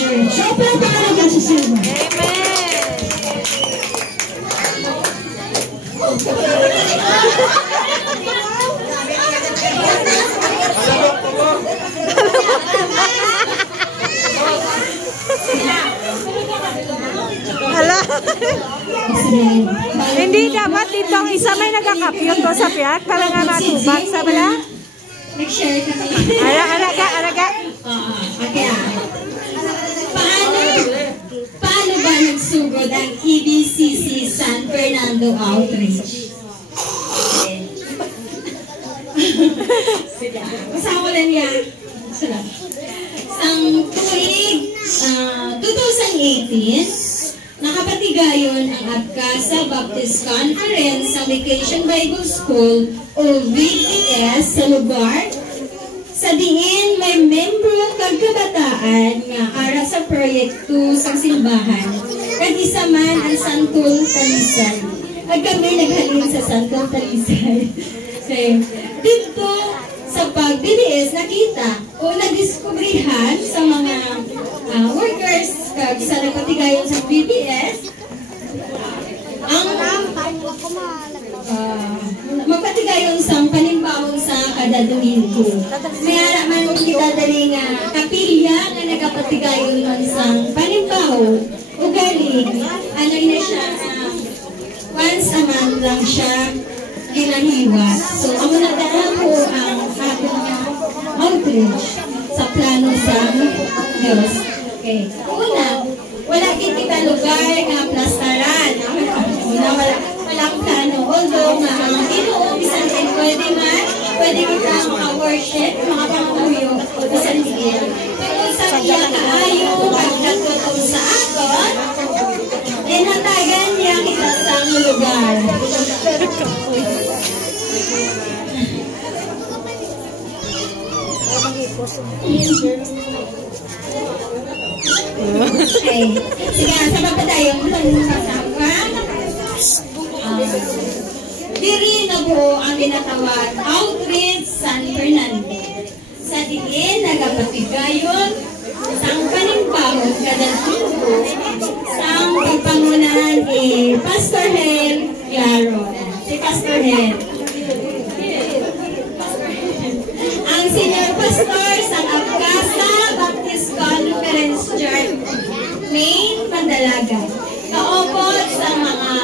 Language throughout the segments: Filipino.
Church. So, pinapakalaga sa Silva. Hala. Hindi dapat itong isa may nagkakapyot to sa piyak para nga matubag sa bala. Nag-share kami. Araga. Okay. Paano ba nagsugod ang EBCC San Fernando Outreach? Sige. Masama ko lang yan. Ang tuwing 2018, nakapatigayon ang Agkasa Baptist Conference sa Vacation Bible School o VBS sa lugar sa diin may membro kagkabataan nga ara sa proyekto sa simbahan kag isa man ang Santol Talisay. Ag kami naghalin sa Santol Talisay. Okay. Dito sa pag-BBS nakita o nadiskubrihan sa mga workers kag sa nagpatigayon sa BBS ang magpatigayon sa panimbawon sa kada Domingo. May ara man kita dali nga kapilya nga nagapatigayon man sa panimbaw o galing ano na siya once a month lang siya ginahiwa. So amo na po ang ating outreach sa plano sa Diyos. Okay. Una, wala kita lugar nga plastaran. Walang plano. Although nga ang Ginoo bisan din pwede kita maka-worship, maka-panguyo bisan din. Pero sa iya kaayo pagkatotoo sa aton, natagan niya kita sa lugar. Okay. Sige, sabab pa tayo. Diri na buo ang ginatawag Outreach San Fernando. Sa diin, nagapatigayon sang panimpawon kada linggo sang pagpangunan ni Pastor Hel Claro. Si Pastor Hel. Ang senior pastor sa Agkasa Baptist Conference Church, Main Mandalaga. Kaupot sa mga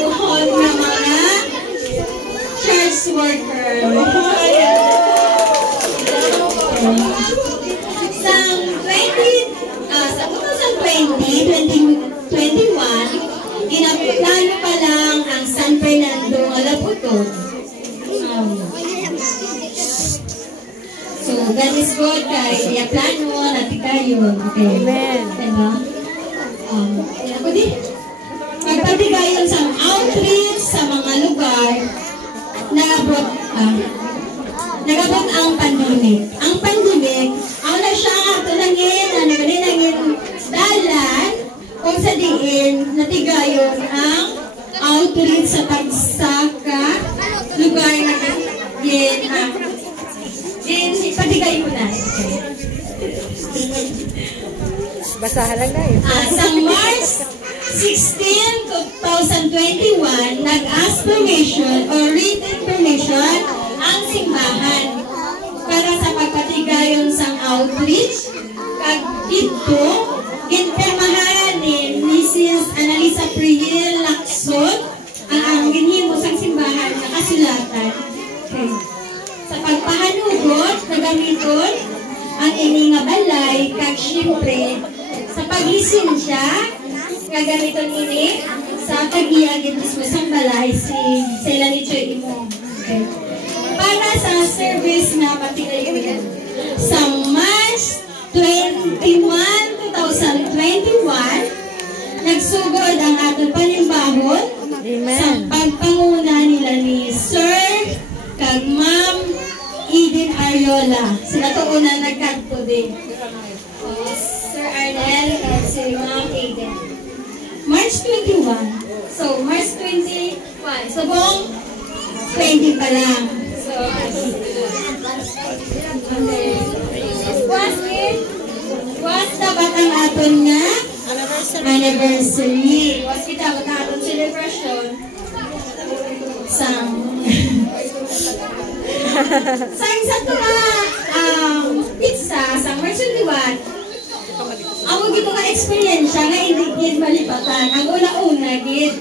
tuhod na mga church worker. Sa 2021, ginaplano pa lang ang San Fernando Alaputon. So, God is good kay iaplano natin kayo. Okay. Amen. Diba? Ako di. Magpatigayon sa outreach sa mga lugar nagabot ang pandemic. Ang pandemic, ang na siya tunangin dalan kung sa diin natigayon ang outreach sa pagsaka lugar na patigayon na. Basahan lang na yun. Sa March 16, 2021, nag-ask permission or written permission ang simbahan para sa pagpatigayon sa outreach. Kag dito, ginpermahan ni Mrs. Analisa Priel Lacson ang ginhimo sa simbahan na kasulatan. Okay. Sa pagpahanugot, nagamiton ang ininga balay kag syempre sa paglisensya kagamiton ini sa pag-iagin mismo sa balay si Sela ni Choy Imo. Okay. Para sa service na patigayon sa March 21, 2021, nagsugod ang atong panimbahon sa pagpanguna nila ni Sir kag Ma'am Eden Ariola. Sila to una nagkanto din. Sir Arnel at si Ma'am Eden. March 21. So, March 21. So, buong 20 pa lang. So, was dapat ang aton nga anniversary. Was dapat ang aton celebration sang sa ito nga pizza sa March 21 Amo gito ka experience nga hindi gid malipatan. Ang una-una gid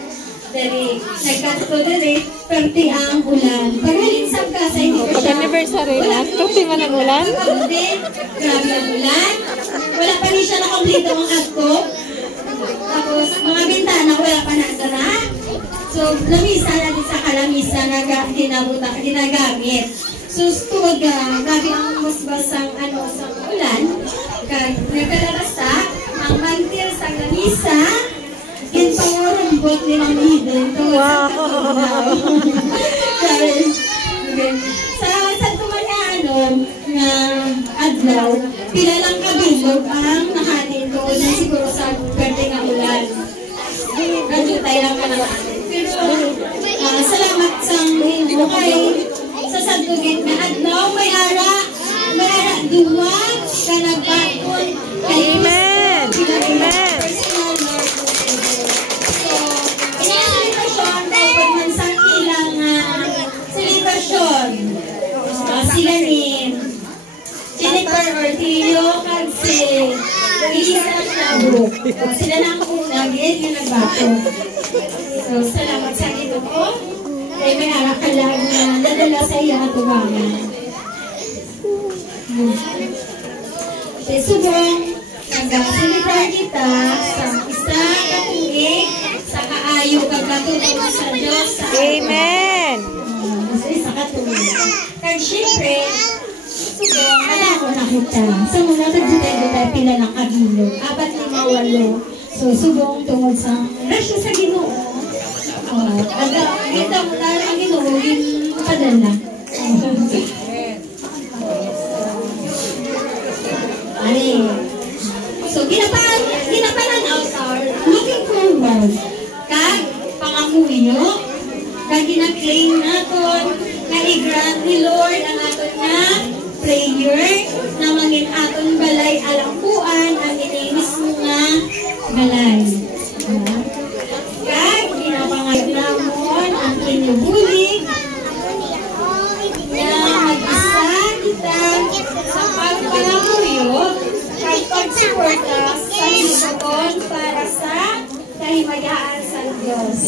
dari nagkatto dari perti ang ulan. Paghalinsab ka sa hindi ka siya. Pag-anniversary na, perti man ang ulan. Grabe ang ulan. Wala pa rin siya na-complete ang akto. Tapos mga bintana wala pa nasara. So lamisa na din sa kalamisa na ginagamit. So tuwag grabe ang basbasang sa ulan. Nagkalabasa ang mantil sa lamisa. Yan pangurumbot din ang hidden. Wow! Sa tuman na adlaw, pila lang kabilog ang nakanin doon na siguro sa pwede nga ulan. Radyo tayo lang ka naman. Pero salamat sa hindi mo kayo sa sadugit na adlaw, may ara duwa ka nagpakon kayo. Amen! Amen! Sila ni Jennifer Ortillo kag si Elisa Shabu. Sila na ang una, yung nagbato. So, salamat sa ito ko. Kaya may arakalag na nadala sa iya at umangan. Subong, nag-silitar kita sa isa katuig sa kaayo kagatutok sa Diyos. Amen! Sa katuig. Kaya siyempre, subong, malako na kita. Sa muna, tayo pila ng kabilog. 4, 5, 8. So, subong tungod sa rasyo sa Ginoo. Kita mo na ang Ginoo, yung padala. So, ginapanan outside, looking forward. Kag, pangamuyo, kag gina-claim naton, na i-grant ni Lord ang aton na prayer, na mangin aton balay alampuan, ang ininis mo nga balay. Kag, ginapangayot namon ang inubulig, na mag-isa kita sa pagpangamuyo, pagsuporta sa Panginoon para sa kahimayaan sa Diyos.